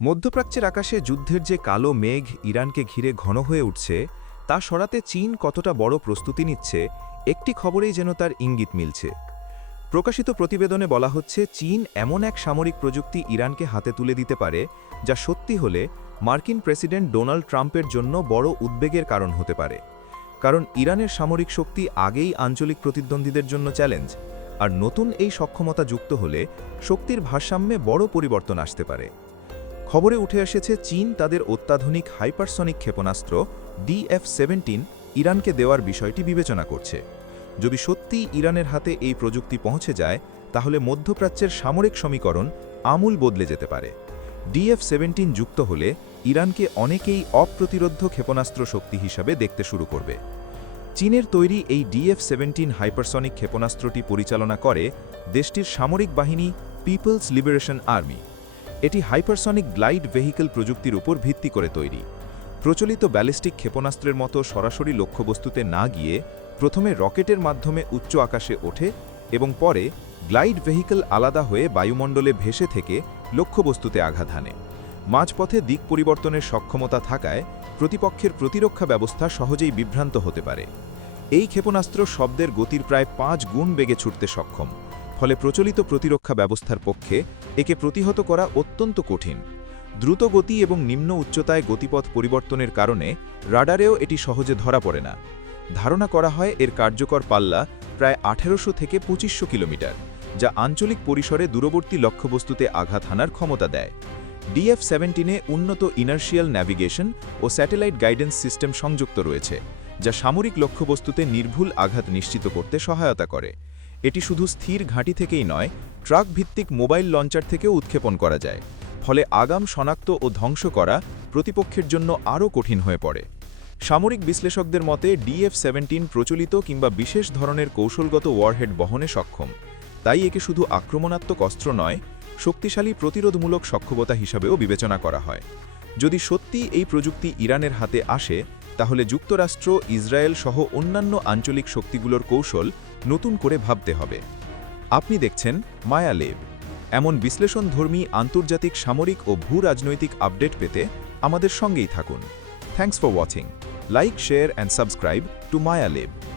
মধ্যপ্রাচ্যের আকাশে যুদ্ধের যে কালো মেঘ ইরানকে ঘিরে ঘন হয়ে উঠছে তা সরাতে চীন কতটা বড় প্রস্তুতি নিচ্ছে একটি খবরেই যেন তার ইঙ্গিত মিলছে। প্রকাশিত প্রতিবেদনে বলা হচ্ছে চীন এমন এক সামরিক প্রযুক্তি ইরানকে হাতে তুলে দিতে পারে যা সত্যি হলে মার্কিন প্রেসিডেন্ট ডোনাল্ড ট্রাম্পের জন্য বড় উদ্বেগের কারণ হতে পারে। কারণ ইরানের সামরিক শক্তি আগেই আঞ্চলিক প্রতিদ্বন্দ্বীদের জন্য চ্যালেঞ্জ, আর নতুন এই সক্ষমতা যুক্ত হলে শক্তির ভারসাম্যে বড় পরিবর্তন আসতে পারে। খবরে উঠে এসেছে চীন তাদের অত্যাধুনিক হাইপারসনিক ক্ষেপণাস্ত্র DF-17 ইরানকে দেওয়ার বিষয়টি বিবেচনা করছে। যদি সত্যিই ইরানের হাতে এই প্রযুক্তি পৌঁছে যায় তাহলে মধ্যপ্রাচ্যের সামরিক সমীকরণ আমূল বদলে যেতে পারে। DF-17 যুক্ত হলে ইরানকে অনেকেই অপ্রতিরোধ্য ক্ষেপণাস্ত্র শক্তি হিসাবে দেখতে শুরু করবে। চীনের তৈরি এই DF-17 হাইপারসনিক ক্ষেপণাস্ত্রটি পরিচালনা করে দেশটির সামরিক বাহিনী পিপলস লিবারেশন আর্মি। এটি হাইপারসনিক গ্লাইড ভেহিকল প্রযুক্তির উপর ভিত্তি করে তৈরি। প্রচলিত ব্যালিস্টিক ক্ষেপণাস্ত্রের মতো সরাসরি লক্ষ্যবস্তুতে না গিয়ে প্রথমে রকেটের মাধ্যমে উচ্চ আকাশে ওঠে এবং পরে গ্লাইড ভেহিকল আলাদা হয়ে বায়ুমণ্ডলে ভেসে থেকে লক্ষ্যবস্তুতে আঘাত হানে। মাঝপথে দিক পরিবর্তনের সক্ষমতা থাকায় প্রতিপক্ষের প্রতিরক্ষা ব্যবস্থা সহজেই বিভ্রান্ত হতে পারে। এই ক্ষেপণাস্ত্র শব্দের গতির প্রায় 5 গুণ বেগে ছুটতে সক্ষম, ফলে প্রচলিত প্রতিরক্ষা ব্যবস্থার পক্ষে একে প্রতিহত করা অত্যন্ত কঠিন। দ্রুত গতি এবং নিম্ন উচ্চতায় গতিপথ পরিবর্তনের কারণে রাডারেও এটি সহজে ধরা পড়ে না। ধারণা করা হয় এর কার্যকর পাল্লা প্রায় 1800 থেকে 2500 কিলোমিটার, যা আঞ্চলিক পরিসরে দূরবর্তী লক্ষ্যবস্তুতে আঘাত হানার ক্ষমতা দেয়। DF-17-এ উন্নত ইনার্শিয়াল ন্যাভিগেশন ও স্যাটেলাইট গাইডেন্স সিস্টেম সংযুক্ত রয়েছে, যা সামরিক লক্ষ্যবস্তুতে নির্ভুল আঘাত নিশ্চিত করতে সহায়তা করে। এটি শুধু স্থির ঘাঁটি থেকেই নয়, ট্রাক ভিত্তিক মোবাইল লঞ্চার থেকেও উৎক্ষেপণ করা যায়, ফলে আগাম শনাক্ত ও ধ্বংস করা প্রতিপক্ষের জন্য আরও কঠিন হয়ে পড়ে। সামরিক বিশ্লেষকদের মতে DF-17 প্রচলিত কিংবা বিশেষ ধরনের কৌশলগত ওয়ারহেড বহনে সক্ষম, তাই একে শুধু আক্রমণাত্মক অস্ত্র নয়, শক্তিশালী প্রতিরোধমূলক সক্ষমতা হিসাবেও বিবেচনা করা হয়। যদি সত্যি এই প্রযুক্তি ইরানের হাতে আসে তাহলে যুক্তরাষ্ট্র, ইসরায়েল সহ অন্যান্য আঞ্চলিক শক্তিগুলোর কৌশল নতুন করে ভাবতে হবে। আপনি দেখছেন মায়া লেব। এমন বিশ্লেষণধর্মী আন্তর্জাতিক সামরিক ও ভূ-রাজনৈতিক আপডেট পেতে আমাদের সঙ্গেই থাকুন। Thanks for watching. Like, share and subscribe to Maya lab.